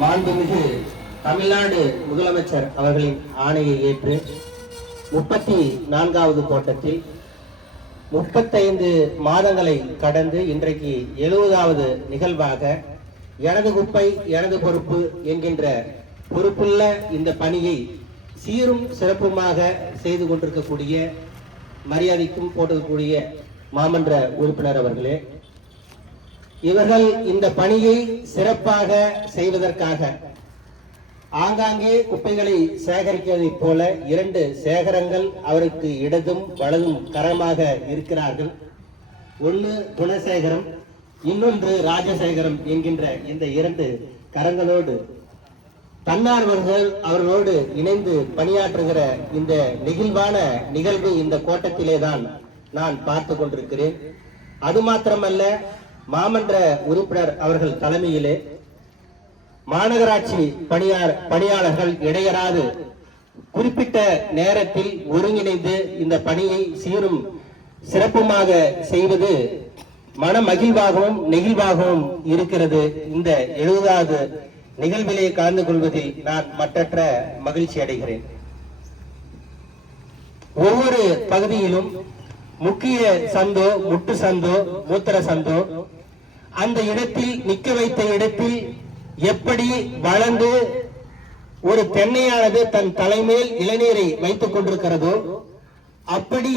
மாண்புமிகு தமிழ்நாடு முதலமைச்சர் அவர்களின் ஆணையை ஏற்று முப்பத்தி நான்காவது கோட்டத்தில் முப்பத்தைந்து மாதங்களை கடந்து இன்றைக்கு எழுபதாவது நிகழ்வாக எனது குப்பை எனது பொறுப்பு என்கின்ற பொறுப்புள்ள இந்த பணியை சீரும் சிறப்புமாக செய்து கொண்டிருக்கக்கூடிய மரியாதைக்கும் போட்டக்கூடிய மாமன்ற உறுப்பினர் அவர்களே இவர்கள் இந்த பணியை சிறப்பாக செய்வதற்காக ஆங்காங்கே குப்பைகளை சேகரிப்பதைப் போல இரண்டு சேகரங்கள் அவருக்கு இடதும் வலதும் கரமாக இருக்கிறார்கள். ஒன்று குணசேகரம் இன்னொன்று ராஜசேகரம் என்கின்ற இந்த இரண்டு கரங்களோடு. தன்னார்வர்கள் அவர்களோடு இணைந்து பணியாற்றுகிற இந்த நெகிழ்வான நிகழ்வு இந்த கோட்டத்திலே தான் நான் பார்த்து கொண்டிருக்கிறேன். அது மாத்திரமல்ல மாமன்ற உறுப்பினர் அவர்கள் தலைமையிலே மாநகராட்சி பணியார் பணியாளர்கள் இடையராது குறிப்பிட்ட நேரத்தில் ஒருங்கிணைந்து இந்த பணியை சீரும் சிறப்புமாக செய்வது மன மகிழ்வாகவும் நெகிழ்வாகவும் இருக்கிறது. இந்த எழுபதாவது நிகழ்விலே கலந்து கொள்வதில் நான் மற்றற்ற மகிழ்ச்சி அடைகிறேன். ஒவ்வொரு பகுதியிலும் முக்கிய சந்தோ முட்டு சந்தோ மூத்திர சந்தோ அந்த இடத்தில் நிக்க வைத்த இடத்தில் எப்படி வளர்ந்து ஒரு தென்னையானது தன் தலைமேல் இளநீரை வைத்துக் கொண்டிருக்கிறதோ அப்படி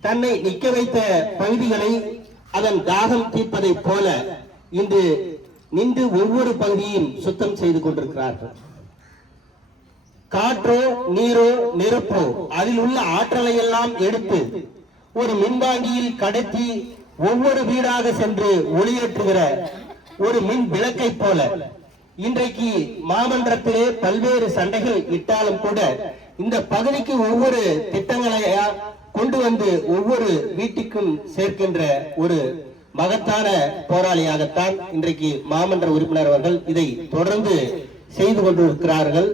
தன்னை நிக்க வைத்த பகுதிகளை அதன் தாகம் தீர்ப்பதைப் போல இன்று நின்று ஒவ்வொரு பகுதியையும் சுத்தம் செய்து கொண்டிருக்கிறார்கள். காற்றோ நீரோ நெருப்போ அதில் உள்ள ஆற்றலை எல்லாம் எடுத்து ஒரு மின்வாங்கியில் கடத்தி ஒவ்வொரு வீடாக சென்று ஒளியேற்றுகிற ஒரு மின் விளக்கை போல இன்றைக்கு மாமன்றத்திலே பல்வேறு சண்டைகள் இட்டாலும் கூட இந்த பகுதிக்கு ஒவ்வொரு திட்டங்களை கொண்டு வந்து ஒவ்வொரு வீட்டுக்கும் சேர்க்கின்ற ஒரு மகத்தான போராளியாகத்தான் இன்றைக்கு மாமன்ற உறுப்பினர் அவர்கள் இதை தொடர்ந்து செய்து கொண்டிருக்கிறார்கள்.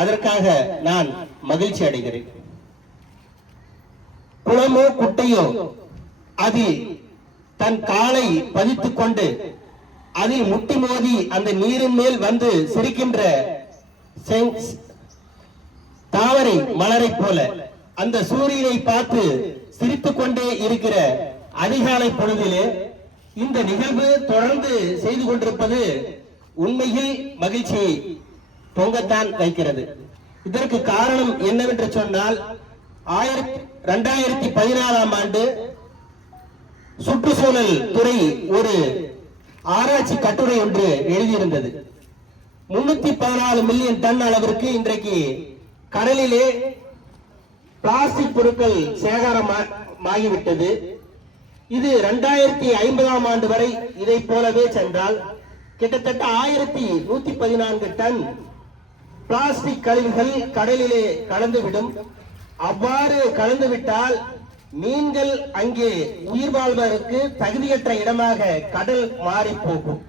அதற்காக நான் மகிழ்ச்சி அடைகிறேன். குளமோ குட்டையோ அது தன் காலை பதித்துக் கொண்டு அதில் முட்டி மோதி அந்த நீரின் மேல் வந்து சிரிக்கின்ற தாவரை மலரை போல அந்த சூரியனை பார்த்து சிரித்துக் கொண்டே இருக்கிற அதிகாலை பொழுதிலே இந்த நிகழ்வு தொடர்ந்து செய்து கொண்டிருப்பது உண்மையில் மகிழ்ச்சியை பொங்கத்தான் வைக்கிறது. இதற்கு காரணம் என்னவென்று சொன்னால் ஆயிரத்தி இரண்டாயிரத்தி பதினாறாம் ஆண்டு சுற்றுச்சூழல் துறை ஒரு ஆராய்ச்சி கட்டுரை ஒன்று எழுதியிருந்தது. முன்னூத்தி பதினாலு மில்லியன் டன் அளவிற்கு இன்றைக்கு கடலிலே பிளாஸ்டிக் பொருட்கள் சேகரமாகிவிட்டது. இது இரண்டாயிரத்தி ஐம்பதாம் ஆண்டு வரை இதை போலவே சென்றால் கிட்டத்தட்ட ஆயிரத்தி நூத்தி பதினான்கு டன் பிளாஸ்டிக் கழிவுகள் கடலிலே கலந்துவிடும். அவ்வாறு கலந்துவிட்டால் மீன்கள் அங்கே உயிர் வாழ்வதற்கு தகுதியற்ற இடமாக கடல் மாறி போகும்.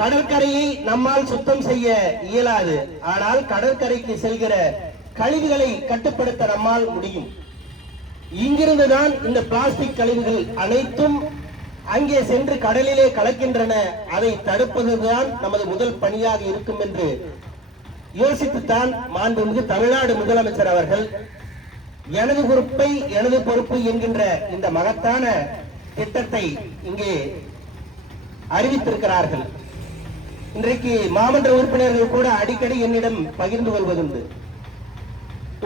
கடற்கரையை நம்மால் சுத்தம் செய்ய இயலாது. ஆனால் கடற்கரைக்கு செல்கிற கழிவுகளை கட்டுப்படுத்த நம்மால் முடியும். இங்கிருந்துதான் இந்த பிளாஸ்டிக் கழிவுகள் அனைத்தும் அங்கே சென்று கடலிலே கலக்கின்றன. அதை தடுப்பதுதான் நமது முதல் பணியாக இருக்கும் என்று யோசித்துத்தான் மாண்புமிகு தமிழ்நாடு முதலமைச்சர் அவர்கள் எனது பொறுப்பை எனது பொறுப்பு என்கின்ற இந்த மகத்தான திட்டத்தை இங்கே அறிவித்திருக்கிறார்கள். இன்றைக்கு மாமன்ற உறுப்பினர்கள் கூட அடிக்கடி என்னிடம் பகிர்ந்து கொள்வதுண்டு.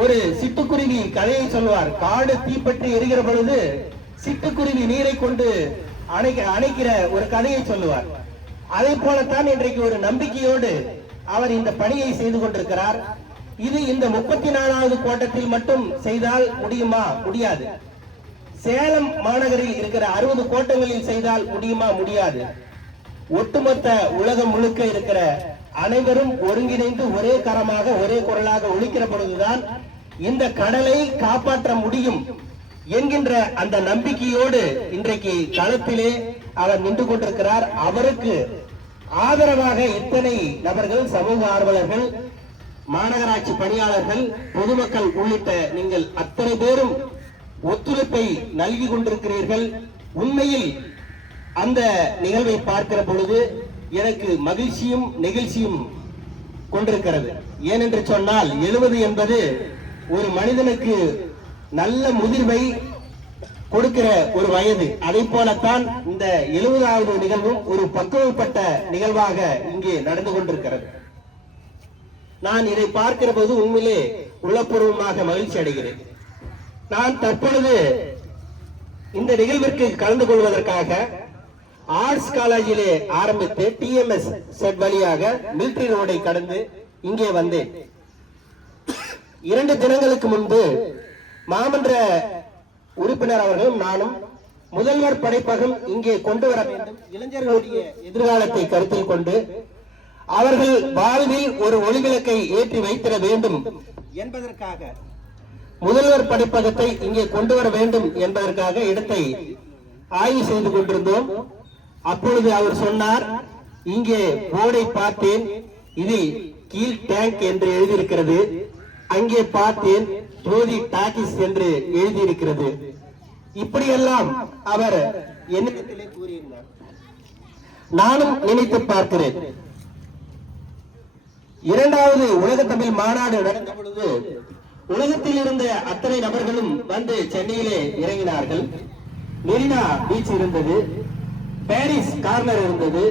ஒரு சிட்டுக்குருவி கதையை சொல்வார் காடு தீப்பற்றி எரிகிற பொழுது சிட்டுக்குருவி நீரை கொண்டு அணைக்க அணைக்கிற ஒரு கதையை சொல்லுவார். அதை போலத்தான் இன்றைக்கு ஒரு நம்பிக்கையோடு அவர் இந்த பணியை செய்து கொண்டிருக்கிறார். இது இந்த முப்பத்தி நாலாவது கோட்டத்தில் மட்டும் செய்தால் முடியுமா? முடியாது. சேலம் மாநகரில் இருக்கிற அறுபது கோட்டங்களில் செய்தால் முடியுமா? முடியாது. ஒட்டுமொத்த உலகம் முழுக்க இருக்கிற அனைவரும் ஒருங்கிணைந்து ஒரே கரமாக ஒரே குரலாக ஒழிக்கிற பொழுதுதான் இந்த கடலை காப்பாற்ற முடியும் என்கின்ற அந்த நம்பிக்கையோடு இன்றைக்கு களத்திலே அவர் நின்று கொண்டிருக்கிறார். அவருக்கு ஆதரவாக இத்தனை நபர்கள் சமூக ஆர்வலர்கள் மாநகராட்சி பணியாளர்கள் பொதுமக்கள் உள்ளிட்ட நீங்கள் அத்தனை பேரும் ஒத்துழைப்பை நல்கி கொண்டிருக்கிறீர்கள். உண்மையில் அந்த நிகழ்வை பார்க்கிற பொழுது எனக்கு மகிழ்ச்சியும் நெகிழ்ச்சியும் கொண்டிருக்கிறது. ஏனென்று சொன்னால் எழுபது என்பது ஒரு மனிதனுக்கு நல்ல முதிர்வை கொடுக்கிற ஒரு வயது. அதை போலத்தான் இந்த எழுபதாவது நிகழ்வும் ஒரு பக்குவப்பட்ட நிகழ்வாக இங்கே நடந்து கொண்டிருக்கிறது. நான் இதை பார்க்கிற போது உண்மையிலே உள்ளபூர்வமாக மகிழ்ச்சி அடைகிறேன். நான் தற்பொழுது இந்த நிகழ்விற்கு கலந்து கொள்வதற்காக ஆர்ட்ஸ் காலேஜிலே ஆரம்பித்து டிஎம்எஸ் செட் வழியாக மிலிட்ரி ரோடை கடந்து இங்கே வந்தேன். இரண்டு தினங்களுக்கு முன்பு மாமன்ற உறுப்பினர் அவர்களும் நானும் முதல்வர் படைப்பகம் இங்கே கொண்டு வர வேண்டும். இளைஞர்களுடைய எதிர்காலத்தை கருத்தில் கொண்டு அவர்கள் வாழ்வில் ஒரு ஒளிவிளக்கை ஏற்றி வைத்திட வேண்டும். என்பதற்காக. முதல்வர் படிப்பகத்தை இங்கே கொண்டு வர வேண்டும் என்பதற்காக இடத்தை ஆய்வு செய்து கொண்டிருந்தோம். அப்பொழுது அவர் சொன்னார் இங்கே போர்டை பார்த்தேன். இதில் கீழ் டேங்க் என்று எழுதியிருக்கிறது. அங்கே பார்த்தேன். ஜோதி டாக்கிஸ் என்று எழுதியிருக்கிறது. இப்படியெல்லாம் அவர் என்னிடத்திலே கூறியிருந்தார். நானும் நினைத்து பார்க்கிறேன். இரண்டாவது உலக தமிழ் மாநாடு நடந்த பொழுது உலகத்தில் இருந்த அத்தனை நபர்களும் வந்து சென்னையிலே இறங்கினார்கள். மெரினா பீச் இருந்தது. பாரிஸ் கார்னர் இருந்தது.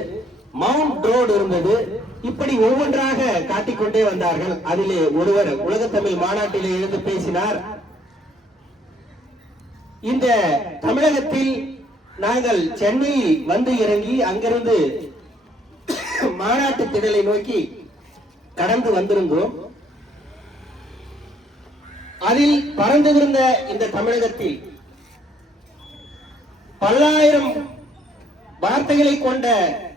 மவுண்ட் ரோடு இருந்தது. இப்படி ஒவ்வொன்றாக காட்டிக்கொண்டே வந்தார்கள். அதிலே ஒருவர் உலக தமிழ் மாநாட்டிலே இருந்து பேசினார். இந்த தமிழகத்தில் நாங்கள் சென்னை வந்து இறங்கி அங்கிருந்து மாநாட்டு திடலை நோக்கி கடந்து வந்திருந்தோம். அதில் பறந்துவிருந்த இந்த தமிழகத்தில் பல்லாயிரம் வார்த்தைகளை கொண்ட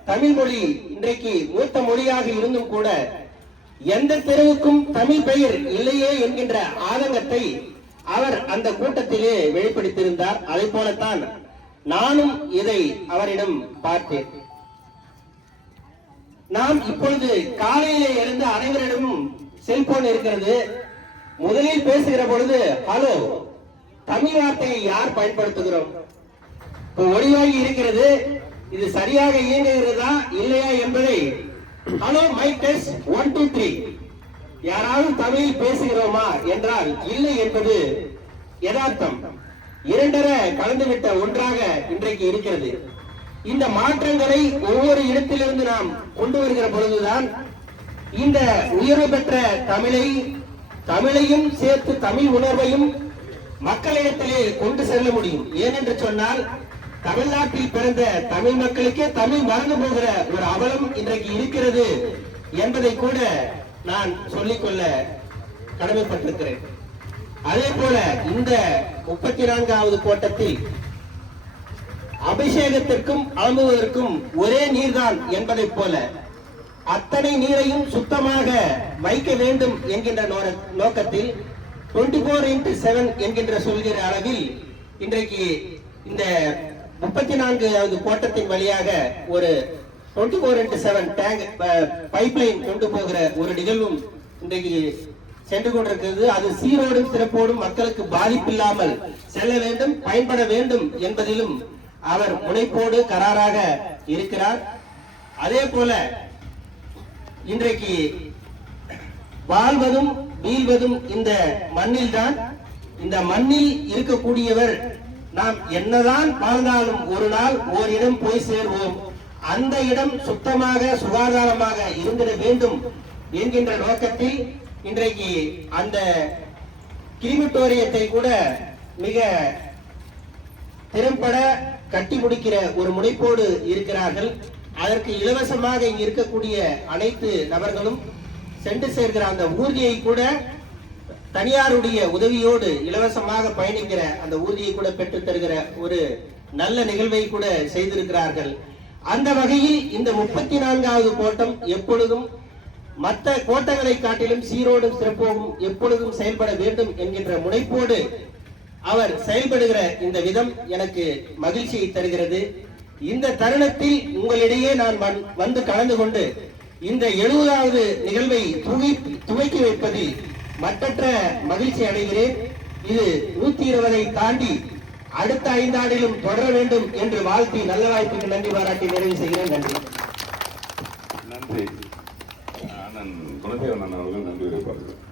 தமிழ் மொழி இன்றைக்கு மூத்த மொழியாக இருந்தும் கூட எந்த தெருவுக்கும் தமிழ் பெயர் இல்லையே என்கின்ற ஆதங்கத்தை அவர் அந்த கூட்டத்திலே வெளிப்படுத்தியிருந்தார். அதை போலத்தான் நானும் இதை அவரிடம் பார்த்தேன். நாம் இப்பொழுது காலையிலே இருந்து அனைவரிடமும் செல்போன் இருக்கிறது. முதலில் பேசுகிற பொழுது ஹலோ தமிழ் வார்த்தையை யார் பயன்படுத்துகிறோம்? இப்போ ஒளிவாகி இருக்கிறது. இது சரியாக இயங்குகிறதா இல்லையா என்பதை hello my test one two three யாராவது தமிழில் பேசுகிறோமா என்றால் இல்லை என்பது யதார்த்தம். இரண்டரை கலந்துவிட்ட ஒன்றாக இன்றைக்கு இருக்கிறது. இந்த மாற்றங்களை ஒவ்வொரு இடத்திலிருந்து நாம் கொண்டு வருகிற பொழுதுதான் இந்த உயர்வு பெற்ற தமிழை தமிழையும் சேர்த்து தமிழ் உணர்வையும் மக்களிடத்திலே கொண்டு செல்ல முடியும். ஏனென்று சொன்னால் தமிழ்நாட்டில் பிறந்த தமிழ் மக்களுக்கே தமிழ் மறந்து போகிற ஒரு அவலம் இன்றைக்கு இருக்கிறது என்பதை கூட நான் சொல்லிக்கொள்ள கடமைப்பட்டிருக்கிறேன். அதே போல இந்த முப்பத்தி நான்காவது கோட்டத்தில் அபிஷேகத்திற்கும் அலம்புவதற்கும் ஒரே நீர்தான் என்பதைப் போல அத்தனை நீரையும் சுத்தமாக வைக்க வேண்டும் என்கின்ற நோ- நோக்கத்தில் 24 போர் இன்டு செவன் என்கின்ற சொல்கிற அளவில் இன்றைக்கு இந்த முப்பத்தி நான்காவது கோட்டத்தின் வழியாக ஒரு 24 four into seven tank pipeline கொண்டு போகிற ஒரு நிகழ்வும் இன்றைக்கு சென்று கொண்டிருக்கிறது. அது சீரோடும் சிறப்போடும் மக்களுக்கு பாதிப்பில்லாமல் செல்ல வேண்டும் பயன்பட வேண்டும் என்பதிலும் அவர் முனைப்போடு கராராக இருக்கிறார். அதே போல இன்றைக்கு வாழ்வதும் வீழ்வதும் இந்த மண்ணில் தான் இந்த மண்ணில் இருக்கக்கூடியவர் நாம் என்னதான் வாழ்ந்தாலும் ஒரு நாள் ஓரிடம் போய் சேர்வோம். அந்த இடம் சுத்தமாக சுகாதாரமாக இருந்திட வேண்டும் என்கின்ற நோக்கத்தில் இன்றைக்கு அந்த கிரிமிட்டோரியத்தை கூட மிக திறம்பட கட்டி முடிக்கிற ஒரு முனைப்போடு இருக்கிறார்கள். அதற்கு இலவசமாக இங்க இருக்கக்கூடிய அனைத்து நபர்களும் சென்று சேர்க்கிற அந்த ஊர்தியை கூட தனியாருடைய உதவியோடு இலவசமாக பயணிக்கிற அந்த ஊர்தியை கூட பெற்றுத் தருகிற ஒரு நல்ல நிகழ்வை கூட செய்திருக்கிறார்கள். அந்த வகையில் இந்த முப்பத்தி நான்காவது கோட்டம் எப்பொழுதும் மற்ற கோட்டங்களை காட்டிலும் சீரோடும் சிறப்போடும் எப்பொழுதும் செயல்பட வேண்டும் என்கின்ற முனைப்போடு அவர் செயல்படுகிற இந்த விதம் எனக்கு மகிழ்ச்சியை தருகிறது. இந்த தருணத்தில் உங்களிடையே நான் வந்- வந்து கலந்து கொண்டு இந்த எழுபதாவது நிகழ்வை துவக்கி வைப்பதில் மற்றற்ற மகிழ்ச்சி அடைகிறேன். இது நூத்தி இருபதை தாண்டி அடுத்த ஐந்தாண்டிலும் தொடர வேண்டும் என்று வாழ்த்தி நல்ல வாய்ப்புக்கு நன்றி பாராட்டி நிறைவு செய்கிறேன். நன்றி. நன்றி. அவர்கள் நன்றி தெரிவிப்பார்கள்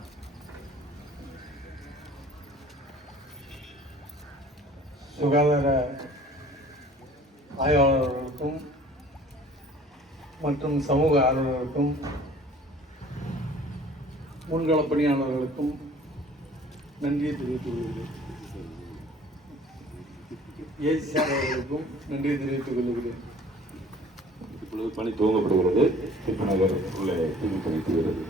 சுகாதார ஆய்வாளர்களுக்கும் மற்றும் சமூக ஆர்வலர்களுக்கும் முன்களப் பணியாளர்களுக்கும் நன்றியை தெரிவித்துக் கொள்கிறேன் ஏசிஆர் அவர்களுக்கும் நன்றியை தெரிவித்துக் கொள்கிறேன். இப்பொழுது பணி துவங்கப்படுகிறது. திருப்பநகர் உள்ளே திமுக வைத்துகிறது